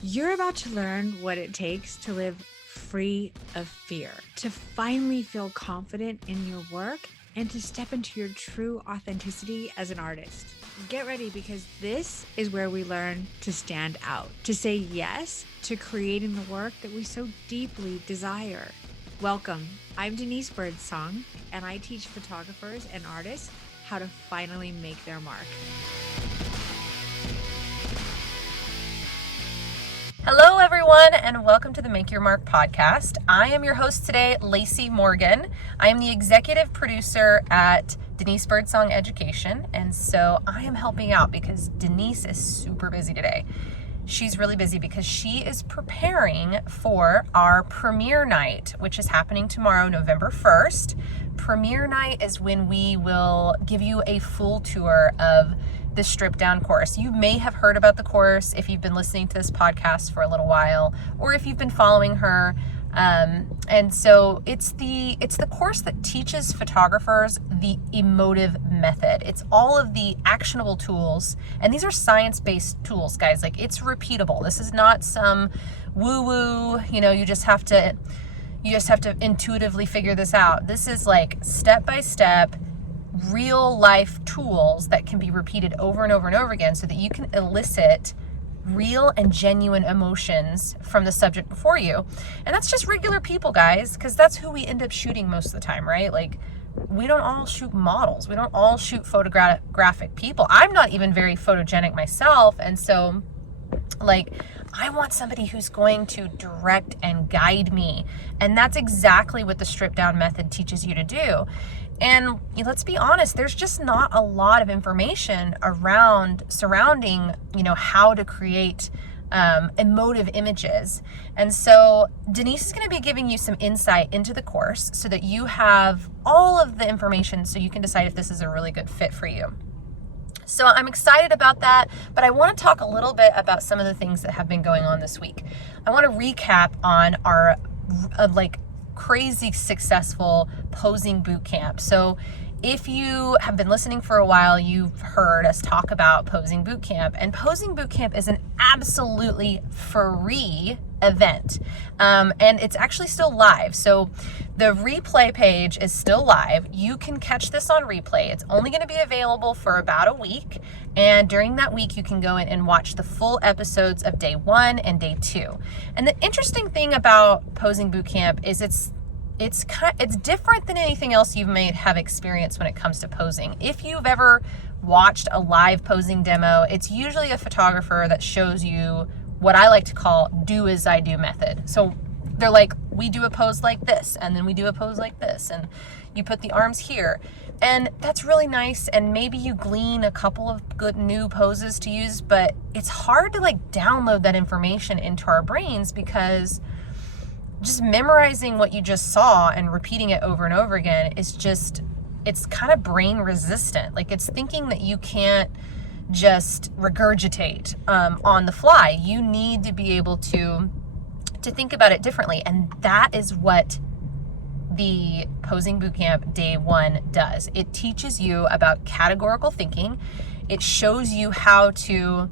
You're about to learn what it takes to live free of fear, to finally feel confident in your work, and to step into your true authenticity as an artist. Get ready, because this is where we learn to stand out, to say yes to creating the work that we so deeply desire. Welcome. I'm Denise Birdsong, and I teach photographers and artists how to finally make their mark. Hello, everyone, and welcome to the Make Your Mark podcast. I am your host today, Lacy Morgan. I am the executive producer at Denise Birdsong Education, and so I am helping out because Denise is super busy today. She's really busy because she is preparing for our premiere night, which is happening tomorrow, November 1st. Premiere night is when we will give you a full tour of the stripped down course. You may have heard about the course if you've been listening to this podcast for a little while, or if you've been following her. And so it's the course that teaches photographers the emotive method. It's all of the actionable tools, and these are science-based tools, guys. Like, it's repeatable. This is not some woo-woo, you just have to intuitively figure this out. This is like step-by-step, real life tools that can be repeated over and over and over again so that you can elicit real and genuine emotions from the subject before you. And that's just regular people, guys, because that's who we end up shooting most of the time, right? Like, we don't all shoot models. We don't all shoot photographic people. I'm not even very photogenic myself. And so, I want somebody who's going to direct and guide me. And that's exactly what the strip down method teaches you to do. And let's be honest, there's just not a lot of information surrounding, how to create emotive images. And so Denise is going to be giving you some insight into the course so that you have all of the information so you can decide if this is a really good fit for you. So I'm excited about that, but I want to talk a little bit about some of the things that have been going on this week. I want to recap on our crazy successful posing bootcamp. So if you have been listening for a while, you've heard us talk about Posing Bootcamp, and Posing Bootcamp is an absolutely free event. And it's actually still live. So the replay page is still live. You can catch this on replay. It's only going to be available for about a week. And during that week, you can go in and watch the full episodes of day 1 and day 2. And the interesting thing about Posing Bootcamp is it's different than anything else you may have experienced when it comes to posing. If you've ever watched a live posing demo, it's usually a photographer that shows you what I like to call do as I do method. So they're like, we do a pose like this, and then we do a pose like this, and you put the arms here. And that's really nice, and maybe you glean a couple of good new poses to use, but it's hard to download that information into our brains because just memorizing what you just saw and repeating it over and over again is it's kind of brain resistant. It's thinking that you can't just regurgitate on the fly. You need to be able to think about it differently. And that is what the Posing Bootcamp Day 1 does. It teaches you about categorical thinking. It shows you how to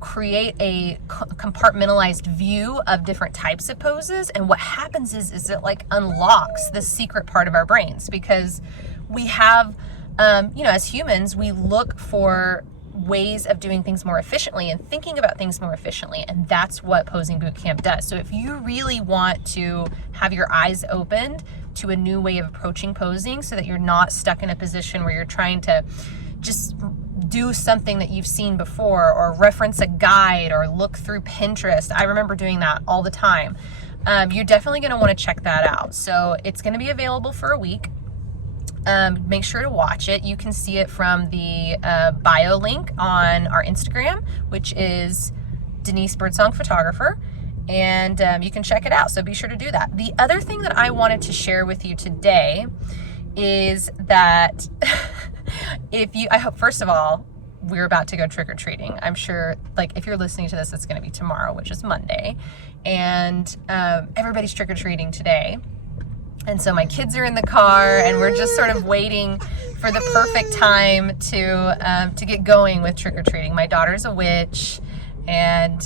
create a compartmentalized view of different types of poses. And what happens is it unlocks the secret part of our brains, because we have, as humans, we look for ways of doing things more efficiently and thinking about things more efficiently. And that's what Posing Bootcamp does. So if you really want to have your eyes opened to a new way of approaching posing so that you're not stuck in a position where you're trying to just do something that you've seen before, or reference a guide, or look through Pinterest. I remember doing that all the time. You're definitely going to want to check that out. So it's going to be available for a week. Make sure to watch it. You can see it from the bio link on our Instagram, which is Denise Birdsong Photographer, and you can check it out. So be sure to do that. The other thing that I wanted to share with you today is that I hope, first of all, we're about to go trick-or-treating. I'm sure, if you're listening to this, it's going to be tomorrow, which is Monday, and everybody's trick-or-treating today. And so my kids are in the car, and we're just sort of waiting for the perfect time to get going with trick-or-treating. My daughter's a witch, And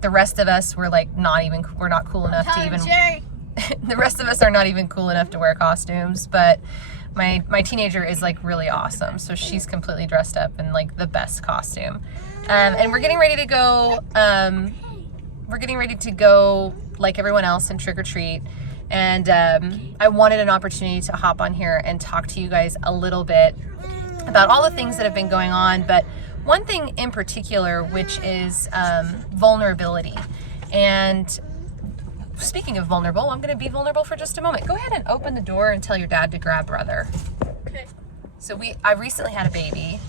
the rest of us were like we're not cool enough to even, the rest of us are not even cool enough to wear costumes, but my teenager is like really awesome. So she's completely dressed up in like the best costume. And we're getting ready to go like everyone else and trick or treat. And I wanted an opportunity to hop on here and talk to you guys a little bit about all the things that have been going on, but one thing in particular, which is vulnerability. And speaking of vulnerable, I'm going to be vulnerable for just a moment. Go ahead and open the door and tell your dad to grab brother. Okay. So I recently had a baby,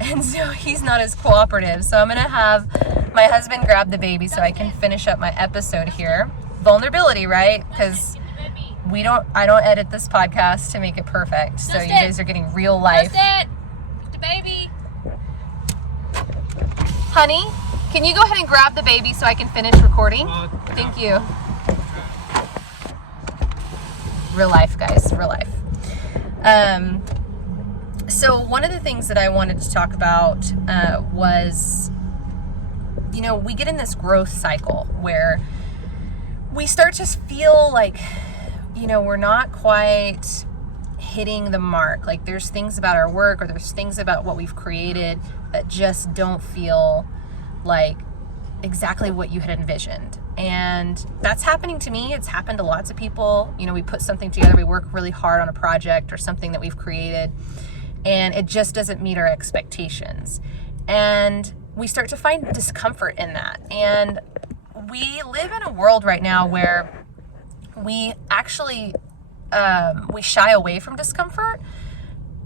and so he's not as cooperative. So I'm going to have my husband grab the baby so I can finish up my episode here. Vulnerability, right? Because I don't edit this podcast to make it perfect. So you guys are getting real life. The baby. Honey, can you go ahead and grab the baby so I can finish recording? Thank you. Real life, guys, real life. So one of the things that I wanted to talk about was, we get in this growth cycle where we start to feel like, we're not quite hitting the mark. Like there's things about our work or there's things about what we've created that just don't feel like exactly what you had envisioned. And that's happening to me. It's happened to lots of people. We put something together, we work really hard on a project or something that we've created, and it just doesn't meet our expectations. And we start to find discomfort in that. And we live in a world right now where we actually we shy away from discomfort.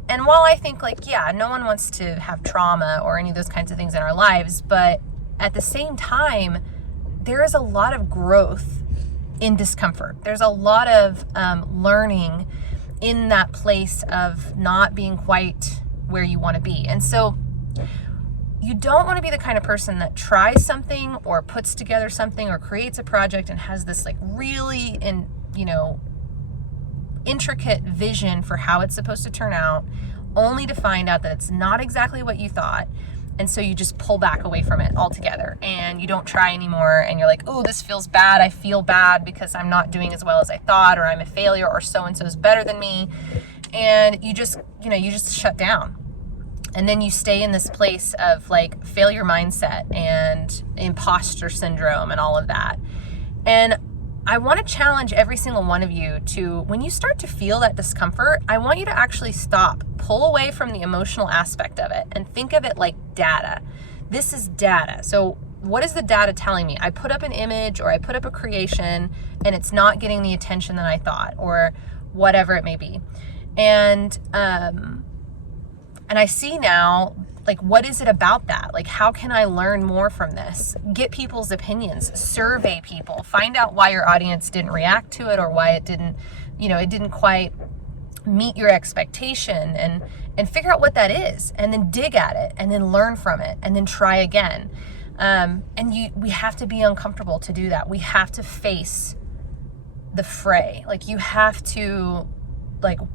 And while I think no one wants to have trauma or any of those kinds of things in our lives, but at the same time, there is a lot of growth in discomfort. There's a lot of learning in that place of not being quite where you want to be. And so you don't want to be the kind of person that tries something or puts together something or creates a project and has this really intricate vision for how it's supposed to turn out, only to find out that it's not exactly what you thought. And so you just pull back away from it altogether and you don't try anymore. And you're like, oh, this feels bad. I feel bad because I'm not doing as well as I thought, or I'm a failure, or so-and-so is better than me. And you just shut down. And then you stay in this place of failure mindset and imposter syndrome and all of that. And I want to challenge every single one of you to, when you start to feel that discomfort, I want you to actually stop, pull away from the emotional aspect of it, and think of it like data. This is data. So what is the data telling me? I put up an image or I put up a creation and it's not getting the attention that I thought, or whatever it may be. And I see now, what is it about that? How can I learn more from this? Get people's opinions, survey people, find out why your audience didn't react to it, or why it didn't, it didn't quite meet your expectation, and figure out what that is, and then dig at it, and then learn from it, and then try again. We have to be uncomfortable to do that. We have to face the fray. You have to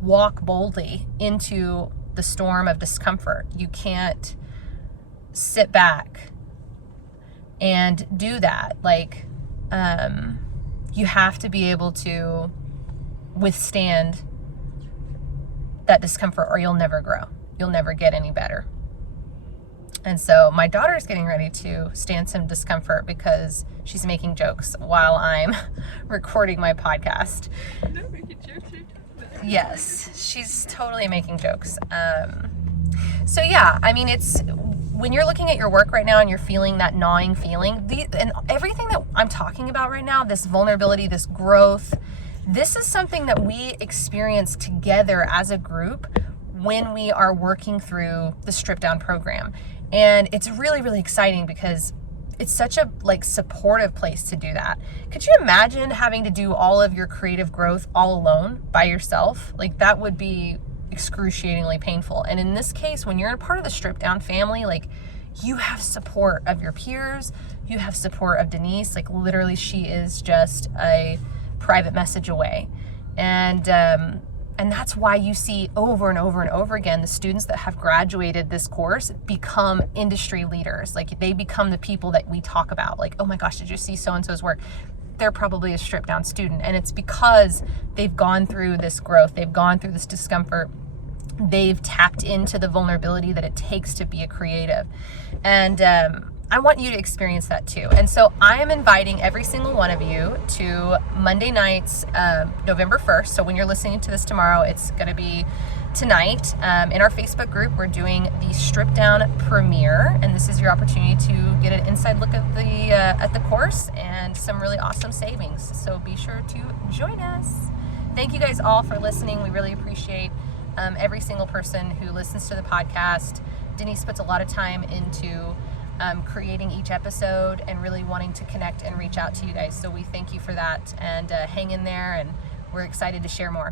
walk boldly into the storm of discomfort. You can't sit back and do that. You have to be able to withstand that discomfort, or you'll never grow. You'll never get any better. And so my daughter is getting ready to stand some discomfort because she's making jokes while I'm recording my podcast. Yes, she's totally making jokes. So yeah, it's when you're looking at your work right now and you're feeling that gnawing feeling, and everything that I'm talking about right now, this vulnerability, this growth, this is something that we experience together as a group when we are working through the Strip Down program. And it's really, really exciting because it's such a supportive place to do that. Could you imagine having to do all of your creative growth all alone by yourself? That would be excruciatingly painful. And in this case, when you're a part of the Strip Down family, you have support of your peers, you have support of Denise. Literally, she is just a private message away. And And that's why you see over and over and over again, the students that have graduated this course become industry leaders. Like they become the people that we talk about. Like, oh my gosh, did you see so-and-so's work? They're probably a stripped down student. And it's because they've gone through this growth. They've gone through this discomfort. They've tapped into the vulnerability that it takes to be a creative. And I want you to experience that too. And so I am inviting every single one of you to Monday nights, November 1st. So when you're listening to this tomorrow, it's going to be tonight. In our Facebook group, we're doing the Strip Down premiere. And this is your opportunity to get an inside look at the course and some really awesome savings. So be sure to join us. Thank you guys all for listening. We really appreciate every single person who listens to the podcast. Denise puts a lot of time into creating each episode and really wanting to connect and reach out to you guys. So we thank you for that, and hang in there, and we're excited to share more.